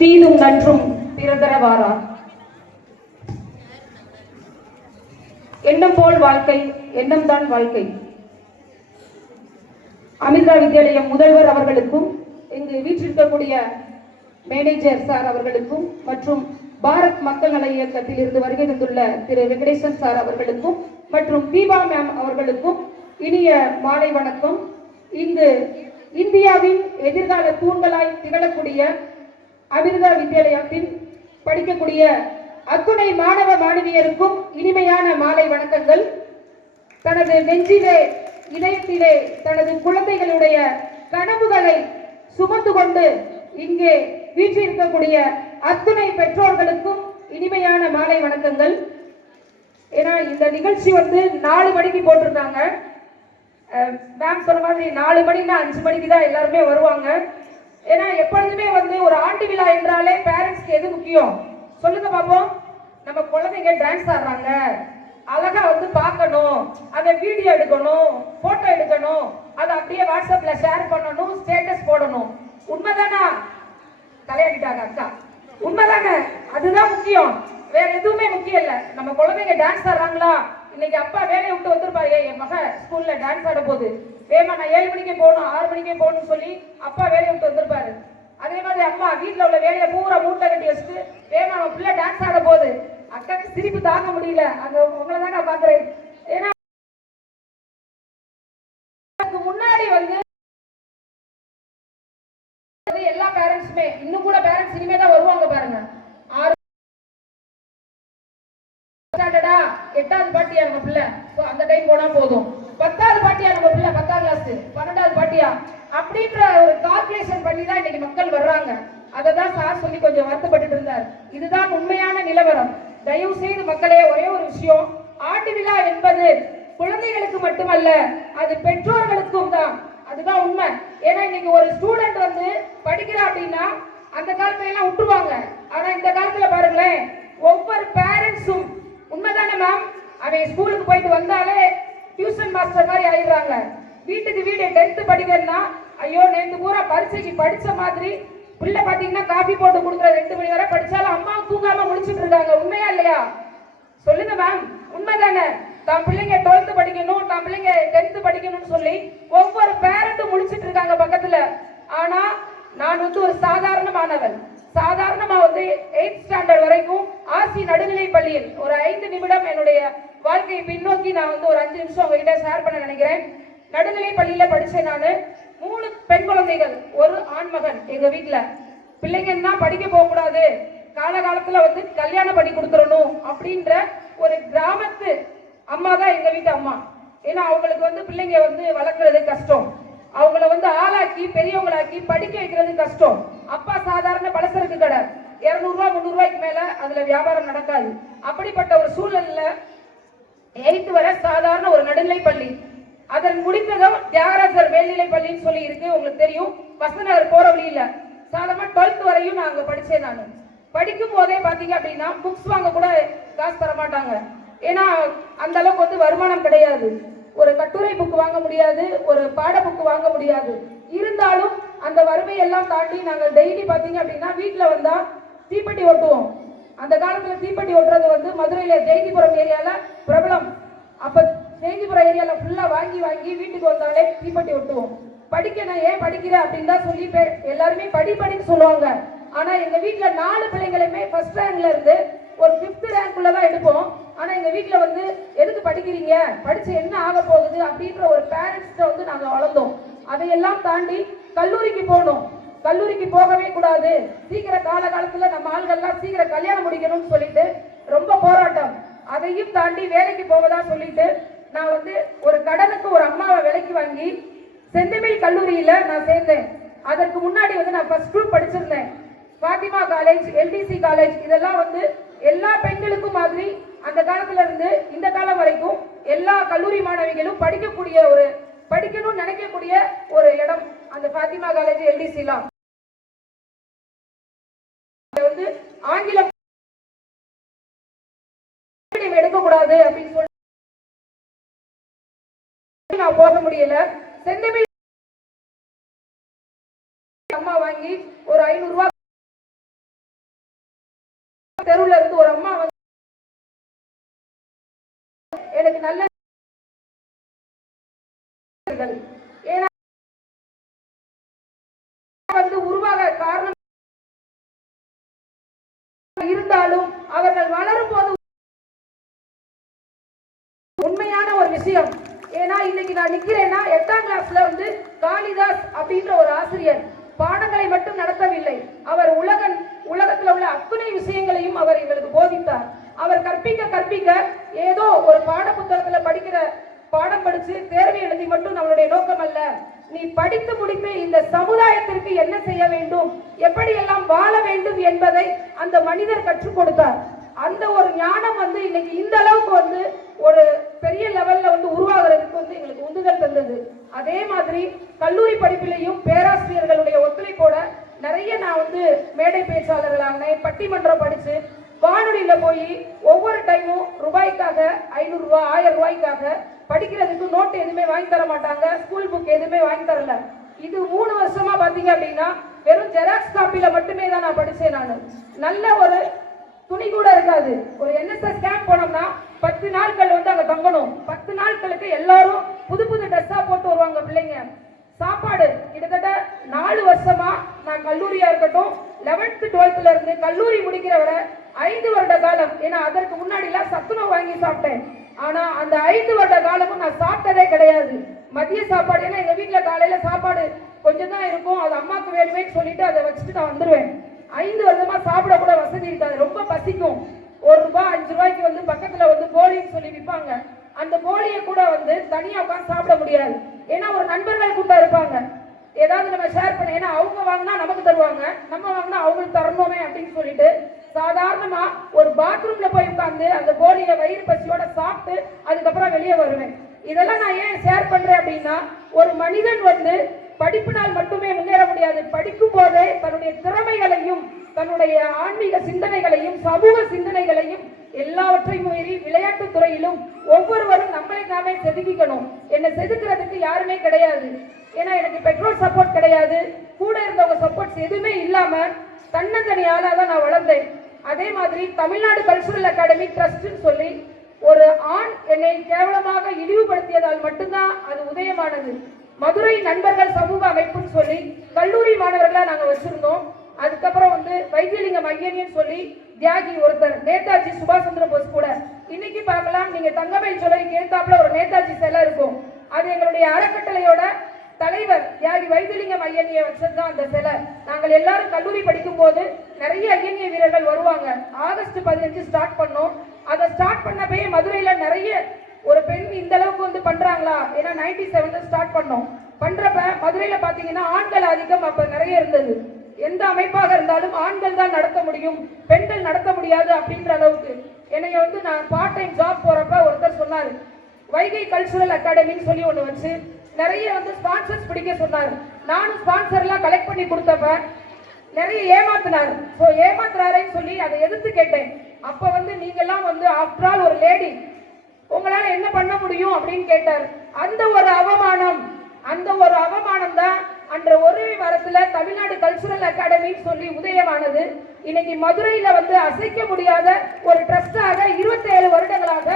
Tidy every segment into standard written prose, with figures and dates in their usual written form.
தீதும் நன்றும் பிறதரவாரா. எண்ணம் போல் வாழ்க்கை, எண்ணம் தான் வாழ்க்கை. அமிர்தா வித்யாலயம் முதல்வர் அவர்களுக்கும், இங்கு வீற்றிருக்கக்கூடிய மேனேஜர் சார் அவர்களுக்கும், மற்றும் பாரத் மக்கள் நல இயக்கத்தில் இருந்து வருகை தந்துள்ள திரு வெங்கடேசன் சார் அவர்களுக்கும், மற்றும் தீபா மேம் அவர்களுக்கும் இனிய மாலை வணக்கம். இங்கு இந்தியாவின் எதிர்கால தூண்களாய் திகழக்கூடிய அமிர்தா வித்யாலயத்தில் படிக்கக்கூடிய அத்துணை மாணவ மாணவியருக்கும் இனிமையான மாலை வணக்கங்கள். தனது நெஞ்சிலே, இதயத்திலே தனது குழந்தைகளுடைய கனவுகளை சுமந்து கொண்டு இங்கே வீற்றிருக்கக்கூடிய அத்துணை பெற்றோர்களுக்கும் இனிமையான மாலை வணக்கங்கள். ஏன்னா இந்த நிகழ்ச்சி 4 மணிக்கு போட்டிருந்தாங்க. மேம் சொன்ன மாதிரி 4 மணினா 5 மணிக்கு தான் எல்லாருமே வருவாங்க. ஏன்னா எப்பொழுதுமே ஒரு ஆண்டு விழா என்றாலே பேரண்ட்ஸ்க்கு எது முக்கியம் சொல்லுங்க பாப்போம். நம்ம குழந்தைங்க டான்ஸ் ஆடுறாங்க, அழகா பார்க்கணும், அதை வீடியோ எடுக்கணும், போட்டோ எடுக்கணும், அதை அப்படியே வாட்ஸ்அப்ல ஷேர் பண்ணணும், ஸ்டேட்டஸ் போடணும். உண்மைதானா? தலையாடிட்டாங்க அக்கா. உண்மைதானே? அதுதான் முக்கியம், வேற எதுவுமே முக்கியம் இல்ல. நம்ம குழந்தைங்க டான்ஸ் ஆடுறாங்களா? இன்னைக்கு அப்பா வேலையை விட்டு வந்திருப்பாரு, என் மக ஸ்கூல்ல டான்ஸ் ஆட போகுது, வேமா நான் 7 மணிக்கே போகணும் 6 மணிக்கே போகணும்னு சொல்லி அப்பா வேலையை விட்டு வந்திருப்பாரு. அதே மாதிரி அம்மா வீட்டுல உள்ள வேலையை பூரா மூட்டை கட்டி வச்சுட்டு வேமா அவன் பிள்ளை டான்ஸ் ஆட போகுது. அக்காக்கு சிரிப்பு தாங்க முடியல. அங்க உங்களை தான் நான் பாக்குறேன். ஏன்னா முன்னாடி எல்லா பேரண்ட்ஸுமே, இன்னும் கூட பேரண்ட்ஸ் இனிமே தான் வருவாங்க பாருங்க. 8வது பாட்டியா நம்ம பிள்ளை, அந்த டைம் போனா போதும். 10வது பாட்டியா நம்ம பிள்ளை, 10ஆம் கிளாஸ் 12வது பாட்டியா அப்படின்ற ஒரு கால்குலேஷன் பண்ணி தான் இன்னைக்கு மக்கள் வர்றாங்க. அதை தான் சார் சொல்லி கொஞ்சம் வருத்தப்பட்டு இருந்தார். இதுதான் உண்மையான நிலவரம். தயவு செய்து மக்களே, ஒரே ஒரு விஷயம், ஆண்டு விழா என்பது குழந்தைகளுக்கு மட்டுமல்ல, அது பெற்றோர்களுக்கும் தான். அதுதான் உண்மை. ஏன்னா இன்னைக்கு ஒரு ஸ்டூடெண்ட் படிக்கிறா அப்படின்னா அந்த காலத்துல எல்லாம் விட்டுருவாங்க. ஆனா இந்த காலத்துல பாருங்களேன், ஒவ்வொரு பேரண்ட்ஸும், உண்மைதானே மேம், அவன் ஸ்கூலுக்கு போயிட்டு வந்தாலே டியூஷன் மாஸ்டர் மாதிரி ஆயிடுறாங்க. வீட்டுக்கு வீடு 10th படிக்கிறதுனா, ஐயோ நேற்று பூரா பரீட்சைக்கு படிச்ச மாதிரி பிள்ளை பாத்தீங்கன்னா காஃபி போட்டு கொடுக்குற 2 மணி வரை படிச்சாலும் அம்மா தூங்காம முடிச்சுட்டு இருக்காங்க. உண்மையா இல்லையா? சொல்லுங்க மேம், உண்மைதானே? தான் பிள்ளைங்க 12th படிக்கணும், தான் பிள்ளைங்க 10th படிக்கணும்னு சொல்லி ஒவ்வொரு பேரண்ட்டும் முடிச்சிட்டு இருக்காங்க பக்கத்துல. ஆனா நான் ஒரு சாதாரண மாணவன், சாதாரணமா 8th ஸ்டாண்டர்ட் வரைக்கும் ஆர்சி நடுநிலை பள்ளியில் ஒரு 5 நிமிடம் என்னுடைய வாழ்க்கையை பின்னோக்கி நான் ஒரு 5 நிமிஷம் உங்ககிட்ட ஷேர் பண்ண நினைக்கிறேன். நடுநிலை பள்ளியில படிச்சேன் நானு. 3 பெண் குழந்தைகள், 1 ஆண் மகன். எங்க வீட்டுல பிள்ளைங்கன்னா படிக்க போக கூடாது, காலகாலத்துல கல்யாணம் பண்ணி கொடுத்துடணும் அப்படின்ற ஒரு கிராமத்து அம்மா தான் எங்க வீட்டு அம்மா. ஏன்னா அவங்களுக்கு பிள்ளைங்க வளர்க்கறது கஷ்டம், அவங்கள ஆளாக்கி பெரியவங்களாக்கி படிக்க வைக்கிறது கஷ்டம். அப்பா சாதாரண பலசரக்கு கடை, 200 ரூபாய் 300 ரூபாய்க்கு மேல அதுல வியாபாரம் நடக்காது. அப்படிப்பட்ட ஒரு சூழல்ல 8th வரை சாதாரண ஒரு நடுநிலை பள்ளி. அதன் முடிந்ததும் தியாகராஜர் மேல்நிலை பள்ளின்னு சொல்லி இருக்கு, உங்களுக்கு தெரியும், வசநகர் போற வழியில. சாதாரண 12th வரையும் நான் அங்க படிச்சேன். நான் படிக்கும் போதே பாத்தீங்க அப்படின்னா புக்ஸ் வாங்க கூட காசு தர மாட்டாங்க. ஏன்னா அந்த அளவுக்கு வருமானம் கிடையாது. ஒரு கட்டுரை புக் வாங்க முடியாது, ஒரு பாட புக் வாங்க முடியாது. இருந்தாலும் அந்த வறுமையெல்லாம் தாண்டி நாங்கள் டெய்லி பாத்தீங்க அப்படின்னா வீட்டுல வந்தா தீப்பெட்டி ஓட்டுவோம். அந்த காலத்துல தீப்பெட்டி ஓட்டுறது மதுரையில ஜெயந்திபுரம் ஏரியால பிரபலம். அப்ப ஜெயந்திபுரம் ஏரியால ஃபுல்லா வாங்கி வாங்கி வீட்டுக்கு வந்தாலே தீப்பெட்டி ஓட்டுவோம். படிக்கணும், ஏன் படிக்கிற அப்படின்னு தான் சொல்லி எல்லாருமே படின்னு சொல்லுவாங்க. ஆனா எங்க வீட்டுல 4 பிள்ளைங்களுமே ஃபர்ஸ்ட் ரேங்க்ல இருந்து ஒரு 5th ரேங்க்குள்ள தான் எடுப்போம். ஆனா எங்க வீட்டுல எதுக்கு படிக்கிறீங்க, படிச்சு என்ன ஆக போகுது அப்படின்ற ஒரு பேரண்ட்ஸ்ட நாங்க வளர்ந்தோம். அதையெல்லாம் தாண்டி கல்லூரிக்கு போகணும், கல்லூரிக்கு போகவே கூடாது, சீக்கிரம் காலகாலத்துல நம்ம ஆள்கள்லாம் சீக்கிரம் கல்யாணம் முடிக்கணும்னு சொல்லிட்டு ரொம்ப போராட்டம். அதையும் தாண்டி வேலைக்கு போவதா சொல்லிட்டு நான் ஒரு கடனுக்கு ஒரு அம்மாவை விலைக்கு வாங்கி செந்தமிழ் கல்லூரியில நான் சேர்ந்தேன். அதற்கு முன்னாடி நான் ஃபர்ஸ்ட் குரூப் படிச்சிருந்தேன். பாத்திமா காலேஜ், எல்டிசி காலேஜ், இதெல்லாம் எல்லா பெண்களுக்கும் மாதிரி அந்த காலத்துல இருந்து இந்த காலம் வரைக்கும் எல்லா கல்லூரி மாணவிகளும் படிக்கக்கூடிய ஒரு படிக்கணும்னு நினைக்கக்கூடிய ஒரு இடம் அந்த பாத்திமா காலேஜ், எல்டிசி எல்லாம். ஆங்கிலம் எடுக்கக்கூடாது அப்படின்னு சொல்லி நான் போக முடியல. செந்தமிழ் அம்மா வாங்கி ஒரு 500 ரூபாய் இன்னைக்கு நான் நிக்கிறேன்னா 8ஆம் கிளாஸ்ல வந்து காளிதாஸ் அப்படின்ற ஒரு ஆசிரியர் பாடங்களை மட்டும் நடத்தவில்லை. அவர் உலகத்துல உள்ள அத்தனை விஷயங்களையும் அவர் எங்களுக்கு போதித்தார். அவர் கற்பிக்க ஏதோ ஒரு பாட புத்தகத்துல படிக்கிற பாடம் படிச்சு தேர்வு எழுதி மட்டும் நம்மளுடைய நோக்கம் அல்ல. நீ படித்து முடித்து இந்த சமுதாயத்திற்கு என்ன செய்ய வேண்டும், எப்படி எல்லாம் வாழ வேண்டும் என்பதை அந்த மனிதர் கற்றுக் கொடுத்தார். அந்த ஒரு ஞானம் வந்து இன்னைக்கு இந்த அளவுக்கு வந்து ஒரு பெரிய லெவல்ல வந்து உருவாகிறதுக்கு வந்து எங்களுக்கு உந்துதல் தந்தது. அதே மாதிரி கல்லூரி படிப்பிலையும் பேராசிரியர்களுடைய ஒத்துழைப்போட நிறைய நான் வந்து மேடை பேச்சாளர்களானேன், பட்டிமன்றம் படிச்சு வானொலியில போய் ஒவ்வொரு டைமும் ரூபாய்க்காக 500 ரூபாய் 1000 ரூபாய்க்காக படிக்கிறதுக்கு நோட்டு எதுவுமே வாங்கி தர மாட்டாங்க, ஸ்கூல் புக் எதுவுமே வாங்கி தரல. இது 3 வருஷமா பாத்தீங்க அப்படின்னா வெறும் ஜெராக்ஸ் காப்பில மட்டுமே தான் நான் படிச்சேன். நான் நல்ல ஒரு துணி கூட இருக்காது. ஒரு என்எஸ்எஸ் கேம்ப் போனோம்னா 10 நாட்கள் வந்து அங்க தங்கணும். 10 நாட்களுக்கு எல்லாரும் புது புது ட்ரெஸ்ஸா போட்டு வருவாங்க பிள்ளைங்க. சாப்பாடு கிட்டத்தட்ட 4 வருஷமா நான் கல்லூரியா இருக்கட்டும் 11th 12th இருந்து கல்லூரி முடிக்கிற வரை 5 வருட காலம், ஏன்னா அதற்கு முன்னாடி எல்லாம் சத்துணவு வாங்கி சாப்பிட்டேன். ஆனா அந்த 5 வருட காலமும் நான் சாப்பிட்டதே கிடையாது. மதிய சாப்பாடு, ஏன்னா எங்க வீட்டுல காலையில சாப்பாடு கொஞ்சம் தான் இருக்கும், அது அம்மாவுக்கு வேணுமேன்னு சொல்லிட்டு அதை வச்சுட்டு நான் வந்துருவேன். 5 வருஷமா சாப்பிட கூட வசதி இருக்காது, ரொம்ப பசிக்கும். 1 ரூபாய் 5 ரூபாய்க்கு வந்து பக்கத்துல வந்து போலின்னு சொல்லி விற்பாங்க. அந்த போலியை கூட வந்து தனியா உட்காந்து சாப்பிட முடியாது. ஏன்னா ஒரு நண்பர்கள் கூட்டம் இருப்பாங்க, ஏதாவது நம்ம ஷேர் பண்ண, ஏன்னா அவங்க வாங்கினா நமக்கு தருவாங்க, நம்ம வாங்கினா அவங்களுக்கு தரணுமே அப்படின்னு சொல்லிட்டு சாதாரணமா ஒரு பாத்ரூம்ல போய் உட்காந்து அந்த போலியை வயிறு பசியோட சாப்பிட்டு அதுக்கப்புறம் வெளியே வருவேன். இதெல்லாம் நான் ஏன் ஷேர் பண்றேன் அப்படின்னா, ஒரு மனிதன் வந்து படிப்பினால் மட்டுமே முன்னேற முடியாது. படிக்கும் போதே தன்னுடைய திறமைகளையும் தன்னுடைய ஆன்மீக சிந்தனைகளையும் சமூக சிந்தனைகளையும் எல்லாவற்றையும் மீறி விளையாட்டு துறையிலும் ஒவ்வொருவரும் நம்மளை நாமே செதுக்கிக்கணும். என்னை செதுக்கிறதுக்கு யாருமே கிடையாது. ஏன்னா எனக்கு பெற்றோர் சப்போர்ட் கிடையாது, கூட இருந்தவங்க சப்போர்ட்ஸ் எதுவுமே இல்லாம தன்னந்தனியால தான் நான் வளர்ந்தேன். அதே மாதிரி தமிழ்நாடு கல்ச்சுரல் அகாடமி ட்ரஸ்ட்னு சொல்லி ஒரு ஆண் என்னை கேவலமாக இழிவுபடுத்தியதால் மட்டும்தான் அது உதயமானது. மதுரை நண்பர்கள் சமூக அமைப்புன்னு சொல்லி கல்லூரி மாணவர்களா நாங்க வச்சிருந்தோம். அதுக்கப்புறம் வந்து வைத்தியலிங்கம் ஐயனின்னு சொல்லி தியாகி ஒருத்தர், நேதாஜி சுபாஷ் சந்திர போஸ் கூட இன்னைக்கு பார்க்கலாம். நீங்க தங்கமயில் சொல்லி கேட்டாப்புல ஒரு நேதாஜி சிலை இருக்கும். அது எங்களுடைய அறக்கட்டளையோட தலைவர் தியாகி வைத்தியலிங்கம் ஐயனியை வச்சதுதான் அந்த சிலை. நாங்கள் எல்லாரும் கல்லூரி படிக்கும் போது நிறைய ஐயனிய வீரர்கள் வருவாங்க. ஆகஸ்ட் 15 ஸ்டார்ட் பண்ணோம். அதை ஸ்டார்ட் பண்ணப்பே மதுரையில நிறைய ஒரு பெண் இந்த அளவுக்கு வந்து பண்றாங்களா, ஏன்னா 97 ஸ்டார்ட் பண்ணோம். பண்றப்ப மதுரையில பாத்தீங்கன்னா ஆண்கள் ஆதிக்கம் அப்ப நிறைய இருந்தது. எந்த அமைப்பாக இருந்தாலும் ஆண்கள் தான் நடத்த முடியும், பெண்கள் நடத்த முடியாது அப்படின்ற அளவுக்கு. என்னைய வந்து நான் பார்ட் டைம் ஜாப் போறப்ப ஒருத்தர் சொன்னாரு, வைகை கல்ச்சுரல் அகாடமின்னு சொல்லி ஒண்ணு வச்சு நிறைய வந்து ஸ்பான்சர்ஸ் பிடிக்க சொன்னாரு. நானும் ஸ்பான்சர் எல்லாம் கலெக்ட் பண்ணி கொடுத்தப்ப நிறைய ஏமாத்தினாரு. ஸோ ஏமாத்துறாருன்னு சொல்லி அதை எதிர்த்து கேட்டேன். அப்ப வந்து நீங்க எல்லாம் வந்து ஆஃப்டர் ஆல் ஒரு லேடி, உங்களால என்ன பண்ண முடியும் அப்படின்னு கேட்டார். அந்த ஒரு அவமானம் தான் அன்ற ஒரே வாரத்துல தமிழ்நாடு கல்ச்சுரல் அகாடமின்னு சொல்லி உதயமானது. இன்னைக்கு மதுரையில வந்து அசைக்க முடியாத ஒரு ட்ரஸ்டாக 27 வருடங்களாக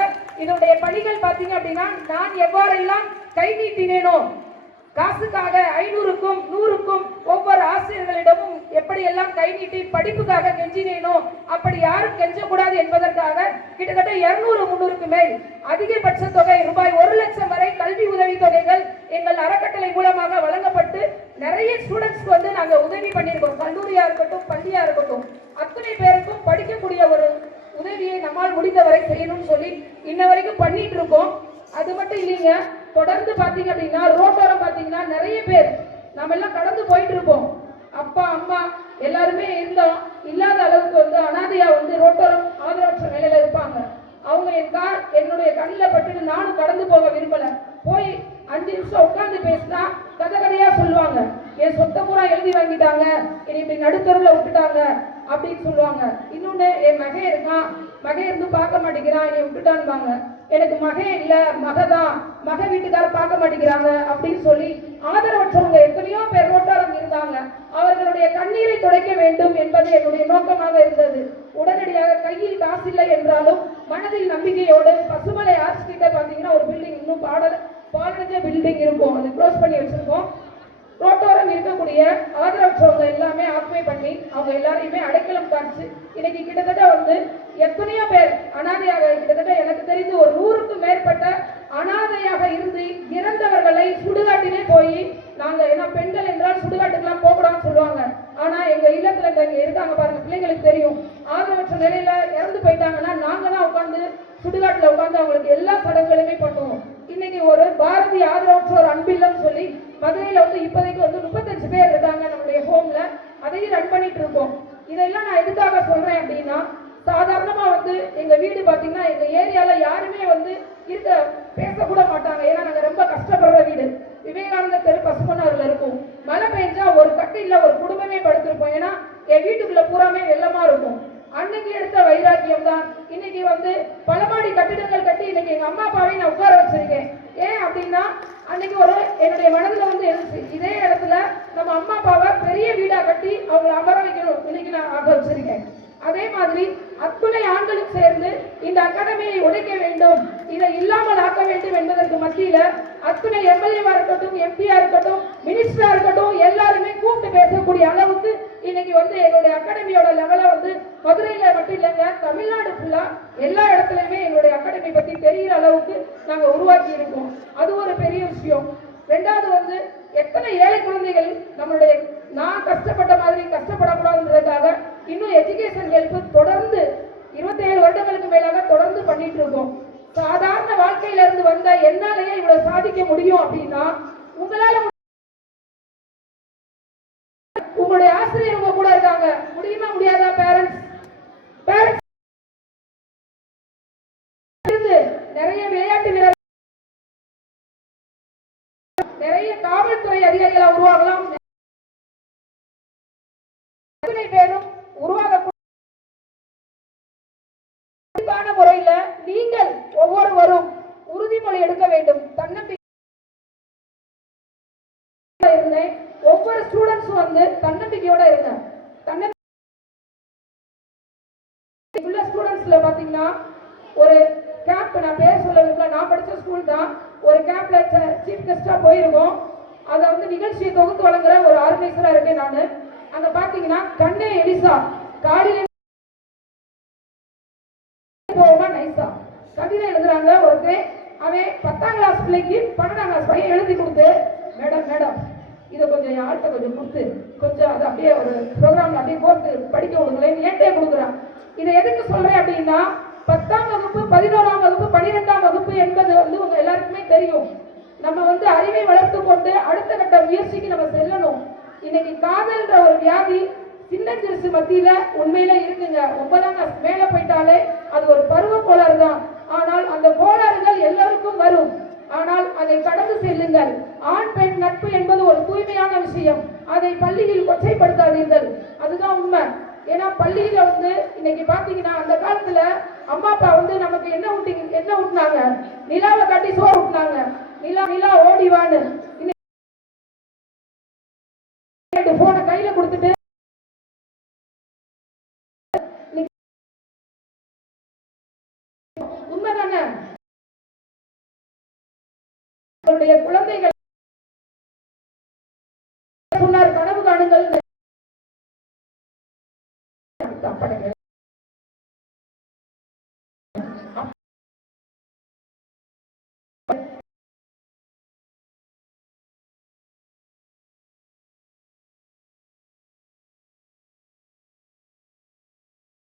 இதனுடைய பணிகள் பாத்தீங்க அப்படின்னா, நான் எவ்வாறெல்லாம் கை நீட்டினேனோ காசுக்காக 500க்கும் 100க்கும் ஒவ்வொரு ஆசிரியர்களிடமும் எப்படியெல்லாம் கை நீட்டி படிப்புக்காக கெஞ்சினேனோ அப்படி யாரும் கெஞ்சக்கூடாது என்பதற்காக கிட்டத்தட்ட 200-300க்கு மேல் அதிகபட்ச தொகை ரூபாய் 1 லட்சம் வரை கல்வி உதவி தொகைகள் எங்கள் அறக்கட்டளை மூலமாக வழங்கப்பட்டு நிறைய ஸ்டூடெண்ட்ஸ்க்கு வந்து நாங்க உதவி பண்ணியிருக்கோம். கல்லூரியா இருக்கட்டும் பள்ளியா இருக்கட்டும் அத்தனை பேருக்கும் படிக்கக்கூடிய ஒரு உதவியை நம்மால் முடிந்தவரை செய்யணும்னு சொல்லி இன்ன வரைக்கும் பண்ணிட்டு இருக்கோம். அது மட்டும் இல்லைங்க, தொடர்ந்து பாத்தீங்க அப்படின்னா ரோட்டோரம் பாத்தீங்கன்னா நிறைய பேர் நம்ம எல்லாம் கடந்து போயிட்டு இருப்போம். அப்பா அம்மா எல்லாருமே இருந்தோம், இல்லாத அளவுக்கு வந்து அனாதையா வந்து ரோட்டோரம் ஆதரவற்ற நிலையில இருப்பாங்க. அவங்க என்னுடைய கண்ணில் பட்டு நானும் கடந்து போக விரும்பல. போய் 5 நிமிஷம் உட்கார்ந்து பேசினா கதையா சொல்லுவாங்க. என் சொத்தை பூரா எழுதி வாங்கிட்டாங்க, என்னை இப்படி நடுத்தருவில் விட்டுட்டாங்க அப்படின்னு சொல்லுவாங்க. இன்னொன்னு, என் மகன் இருக்கான், மகன் இருந்து பார்க்க மாட்டேங்கிறான், என்னை விட்டுட்டான்பாங்க. எனக்கு மகன் இல்ல, மகதான், மக வீட்டுக்காரர் பார்க்க மாட்டேங்கிறாங்க அப்படின்னு சொல்லி ஆதரவற்றவங்க எத்தனையோ பேர் ரோட்டாரம் இருந்தாங்க. அவர்களுடைய கண்ணீரை துடைக்க வேண்டும் என்பது என்னுடைய நோக்கமாக இருந்தது. உடனடியாக கையில் காசு இல்லை என்றாலும் மனதில் நம்பிக்கையோடு பசுமலை ஆர்ட்ஸ் கிட்ட பாத்தீங்கன்னா ஒரு பில்டிங் இன்னும் பாலடைஞ்ச பில்டிங் இருக்கும், அது க்ளோஸ் பண்ணி வச்சிருக்கோம். ரோட்டோரம் இருக்கக்கூடிய ஆதரவற்றவங்க எல்லாமே ஆத்மை பண்ணி அவங்க எல்லாரையுமே அடைக்கலம் காமிச்சு இன்னைக்கு கிட்டத்தட்ட வந்து எத்தனையோ பேர் அனாதையாக, கிட்டத்தட்ட எனக்கு தெரிந்து ஒரு 100க்கும் மேற்பட்ட அனாதையாக இருந்து இறந்தவர்களை சுடுகாட்டிலே போய் நாங்க ஏன்னா பெண்கள் என்றால் சுடுகாட்டுக்கெல்லாம் போகக்கூடாதுன்னு சொல்லுவாங்க. ஆனா எங்க இல்லத்துல இங்க இருக்காங்க பாருங்க, பிள்ளைங்களுக்கு தெரியும், ஆதரவற்ற நிலையில இறந்து போயிட்டாங்கன்னா நாங்க தான் உட்காந்து சுடுகாட்டுல உட்காந்து அவங்களுக்கு எல்லா சடங்குகளுமே பண்ணுவோம். இன்னைக்கு ஒரு பாரதி ஆதரவற்றோர் அன்பில்லன்னு சொல்லி மதுரையில வந்து இப்போதைக்கு வந்து 35 பேர் இருக்காங்க நம்மளுடைய ஹோம்ல. அதையும் ரன் பண்ணிட்டு இருக்கோம். இதெல்லாம் நான் எதுக்காக சொல்றேன் அப்படின்னா, சாதாரணமா வந்து எங்க வீடு பாத்தீங்கன்னா எங்க ஏரியால யாருமே வந்து இருக்க பேசக்கூட மாட்டாங்க. ஏன்னா நாங்க ரொம்ப கஷ்டப்படுற வீடு. விவேகானந்த தெரு பசுமனார்ல இருக்கும். மழை பெஞ்சா ஒரு கட்டில ஒரு குடும்பமே படுத்திருப்போம். ஏன்னா என் வீட்டுக்குள்ள பூராமே வெள்ளமா இருக்கும். அன்னைக்கு எடுத்த வைராக்கியம் தான் இன்னைக்கு வந்து பல மாடி கட்டிடங்கள் கட்டி இன்னைக்கு எங்க அம்மா அப்பாவை நான் உட்கார வச்சிருக்கேன். ஏன் அப்படின்னா அன்னைக்கு ஒரு என்னுடைய மனதுல வந்து இருந்துச்சு, இதே இடத்துல நம்ம அம்மா அப்பாவை பெரிய வீடா கட்டி அவங்களை அமர வைக்கணும், இன்னைக்கு நான் ஆக வச்சிருக்கேன். அதே மாதிரி அத்துணை ஆண்களும் சேர்ந்து இந்த அகாடமியை உடைக்க வேண்டும், இதை இல்லாமல் ஆக்க வேண்டும் என்பதற்கு மத்தியில அத்துணை எம்எல்ஏவா இருக்கட்டும், எம்பியா இருக்கட்டும், மினிஸ்டரா இருக்கட்டும், எல்லாருமே கூப்பிட்டு பேசக்கூடிய அளவுக்கு இன்னைக்கு வந்து எங்களுடைய அகாடமியோட லெவலை வந்து மதுரையில மட்டும் இல்லைங்க, தமிழ்நாடு ஃபுல்லா எல்லா இடத்துலயுமே எங்களுடைய அகாடமி பத்தி தெரிகிற அளவுக்கு நாங்க உருவாக்கி இருக்கோம். அது ஒரு பெரிய விஷயம். ரெண்டாவது வந்து எத்தனை ஏழை குழந்தைகள் நம்மளுடைய நான் கஷ்டப்பட்ட மாதிரி கஷ்டப்படக்கூடாதுன்றதுக்காக இன்னும் எஜுகேஷன் ஹெல்ப் தொடர்ந்து 27 வருடங்களுக்கு மேலாக தொடர்ந்து பண்ணிட்டு இருக்கோம். சாதாரண வாழ்க்கையில இருந்து வந்த என்னாலேயே இவ்வளவு சாதிக்க முடியும் அப்படின்னா உங்களால உங்களுடைய ஆசிரியர் உங்க கூட இருக்காங்க, முடியுமா முடியாதா? பேரண்ட்ஸ் நிறைய விளையாட்டு வீரர், நிறைய காவல்துறை அதிகாரிகளை உருவாகலாம், அத்தனை பேரும் உருவாக முறையில நீங்கள் ஒவ்வொருவரும் உறுதிமொழி எடுக்க வேண்டும். தன்னம்பிக்கை இருந்தேன், ஒவ்வொரு ஸ்டூடெண்ட்ஸும் வந்து தன்னம்பிக்கையோட இருந்தேன். உள்ள ஸ்டூடெண்ட்ஸ்ல பாத்தீங்கன்னா ஒரு கேம்ப், நான் பேர் சொல்ல விரும்பல, நான் படிச்ச ஸ்கூல் தான், ஒரு கேம்ப்ல சீஃப் கெஸ்டா போயிருக்கோம். அதை வந்து நிகழ்ச்சியை தொகுத்து வழங்குற ஒரு ஆர்கனைசரா இருக்கேன் நானு. அங்க பாத்தீங்கன்னா கண்ணே எலிசா காலையில நைசா கவிதை எழுதுறாங்க. ஒருத்தர் அவன் 10ஆம் கிளாஸ் பிள்ளைக்கு 12ஆம் கிளாஸ் பையன் எழுதி கொடுத்து, மேடம் மேடம் இதை கொஞ்சம் ஆள்கிட்ட கொஞ்சம் கொடுத்து கொஞ்சம் அதை அப்படியே ஒரு ப்ரோக்ராம்ல அப்படியே கோர்த்து படிக்க விடுங்களேன் ஏன்டே கொடுக்குறான். இதை எதுக்கு சொல்றேன் அப்படின்னா, 10ஆம் வகுப்பு 11ஆம் வகுப்பு 12ஆம் வகுப்பு என்பது வந்து உங்க எல்லாருக்குமே தெரியும். நம்ம வந்து அறிவை வளர்த்து கொண்டு அடுத்த கட்ட முயற்சிக்கு நம்ம செல்லணும். இன்னைக்கு காதல்ன்ற ஒரு வியாதி சின்ன சிறுசு மத்தியில உண்மையில இருக்குங்க. 9ஆம் கிளாஸ் மேல போயிட்டாலே அது ஒரு பருவ கோளாறு தான். ஆனால் அந்த கோளாறுகள் எல்லாருக்கும் வரும். ஆனால் அதை கடந்து செல்லுங்கள். ஆண் பெண் நட்பு என்பது ஒரு தூய்மையான விஷயம். அதை பள்ளியில் கொச்சைப்படுத்தாதீர்கள். அதுதான் உண்மை. ஏன்னா பள்ளியில வந்து இன்னைக்கு பாத்தீங்கன்னா அந்த காலத்துல அம்மா அப்பா வந்து நமக்கு என்ன ஊட்டினாங்க, நிலாவை காட்டி சோறு ஊட்டினாங்க. நிலா நிலா ஓடிவான்னு போனை கையில கொடுத்துட்டு உண்மைதானே? குழந்தைகள் சொன்னார் கனவு காணுங்கள்.